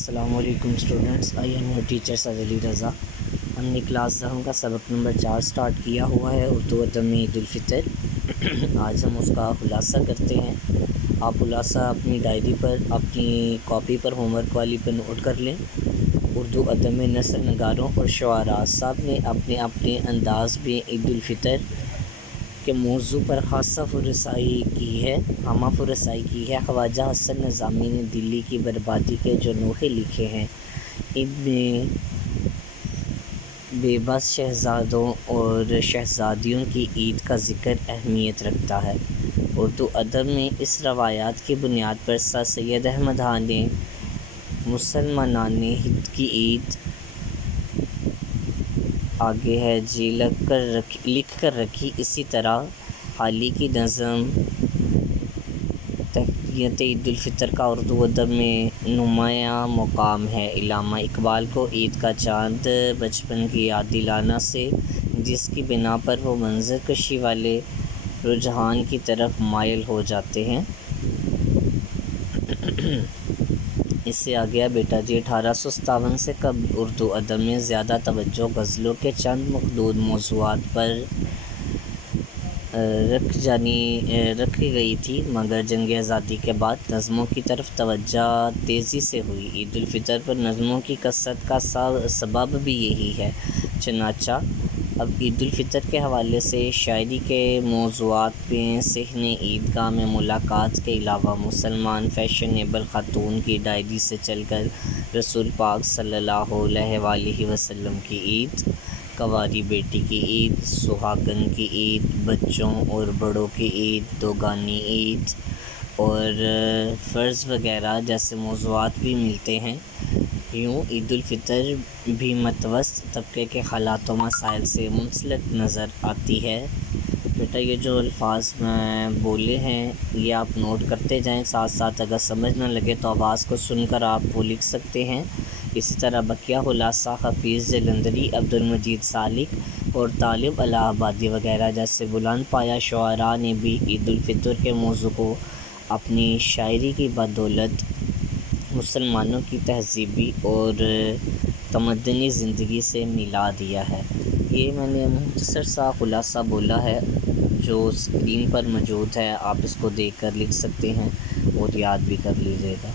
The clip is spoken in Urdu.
السلام علیکم students, I am your teacher Saad Ali Raza. ہم نے کلاس 10 کا سبق نمبر 4 سٹارٹ کیا ہوا ہے، اردو ادب میں عید الفطر۔ آج ہم اس کا خلاصہ کرتے ہیں۔ آپ خلاصہ اپنی ڈائری پر، اپنی کاپی پر، ہوم ورک والی پر نوٹ کر لیں۔ اردو ادب میں نثر نگاروں اور شعراء سب نے اپنے اپنے انداز میں عید الفطر کے موضوع پر خاصہ رسائی کی ہے۔ خواجہ حسن نظامی نے دلی کی بربادی کے جو نوحے لکھے ہیں، ان میں بے بس شہزادوں اور شہزادیوں کی عید کا ذکر اہمیت رکھتا ہے۔ اردو ادب میں اس روایات کی بنیاد پر سر سید احمد خاں نے مسلمانان ہند کی عید آگے ہے جی لکھ کر رکھی۔ اسی طرح حالی کی نظم تہنیت عید الفطر کا اردو ادب میں نمایاں مقام ہے۔ علامہ اقبال کو عید کا چاند بچپن کی یاد دلانا سے، جس کی بنا پر وہ منظر کشی والے رجحان کی طرف مائل ہو جاتے ہیں۔ اس سے آگے بیٹا جی 1857 سے قبل اردو ادب میں زیادہ توجہ غزلوں کے چند محدود موضوعات پر رکھی گئی تھی، مگر جنگ آزادی کے بعد نظموں کی طرف توجہ تیزی سے ہوئی۔ عید الفطر پر نظموں کی کثرت کا سبب بھی یہی ہے۔ چنانچہ اب عید الفطر کے حوالے سے شاعری کے موضوعات میں صحن عیدگاہ میں ملاقات کے علاوہ مسلمان فیشنیبل خاتون کی ڈائری سے چل کر رسول پاک صلی اللہ علیہ وآلہ وسلم کی عید، کنواری بیٹی کی عید، سہاگن کی عید، بچوں اور بڑوں کی عید، دوگانی عید اور فرض وغیرہ جیسے موضوعات بھی ملتے ہیں۔ یوں عید الفطر بھی متوسط طبقے کے حالات و مسائل سے منسلک نظر آتی ہے۔ بیٹا یہ جو الفاظ میں بولے ہیں یہ آپ نوٹ کرتے جائیں، ساتھ ساتھ اگر سمجھ نہ لگے تو آواز کو سن کر آپ وہ لکھ سکتے ہیں۔ اسی طرح بقیہ خلاصہ حفیظ جلندری، عبد المجید سالک اور طالب الہ آبادی وغیرہ جیسے بلند پایہ شعراء نے بھی عید الفطر کے موضوع کو اپنی شاعری کی بدولت مسلمانوں کی تہذیبی اور تمدنی زندگی سے ملا دیا ہے۔ یہ میں نے مختصر سا خلاصہ بولا ہے جو اسکرین پر موجود ہے، آپ اس کو دیکھ کر لکھ سکتے ہیں اور یاد بھی کر لیجیے گا۔